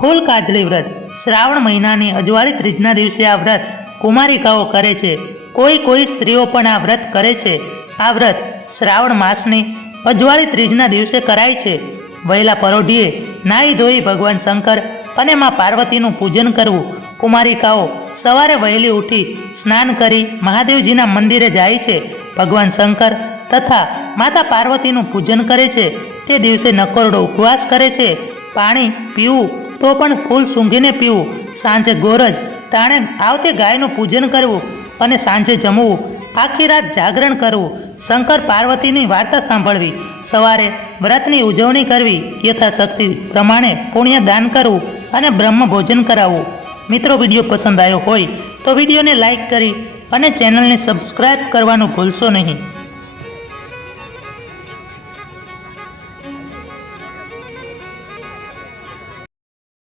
ફૂલ કાજળી વ્રત શ્રાવણ મહિનાની અજવાળી ત્રીજના દિવસે આ વ્રત કુમારિકાઓ કરે છે. કોઈ સ્ત્રીઓ પણ આ વ્રત કરે છે. આ વ્રત શ્રાવણ માસની અજવાળી ત્રીજના દિવસે કરાય છે. વહેલા પરોઢીએ નાહી ધોઈ ભગવાન શંકર અને મા પાર્વતીનું પૂજન કરવું. કુમારિકાઓ સવારે વહેલી ઉઠી સ્નાન કરી મહાદેવજીના મંદિરે જાય છે. ભગવાન શંકર તથા માતા પાર્વતીનું પૂજન કરે છે. તે દિવસે નકોરડો ઉપવાસ કરે છે. પાણી પીવું તો પણ ફૂલ સૂંઘીને પીવું. સાંજે ગોરજ ટાણે આવતી ગાયનું પૂજન કરવું અને સાંજે જમવું. આખી રાત જાગરણ કરવું. શંકર પાર્વતીની વાર્તા સાંભળવી. સવારે વ્રતની ઉજવણી કરવી. યથાશક્તિ પ્રમાણે પુણ્ય દાન કરવું અને બ્રહ્મ ભોજન કરાવવું. મિત્રો, વિડીયો પસંદ આવ્યો હોય તો વિડીયોને લાઈક કરી અને ચેનલને સબસ્ક્રાઈબ કરવાનું ભૂલશો નહીં.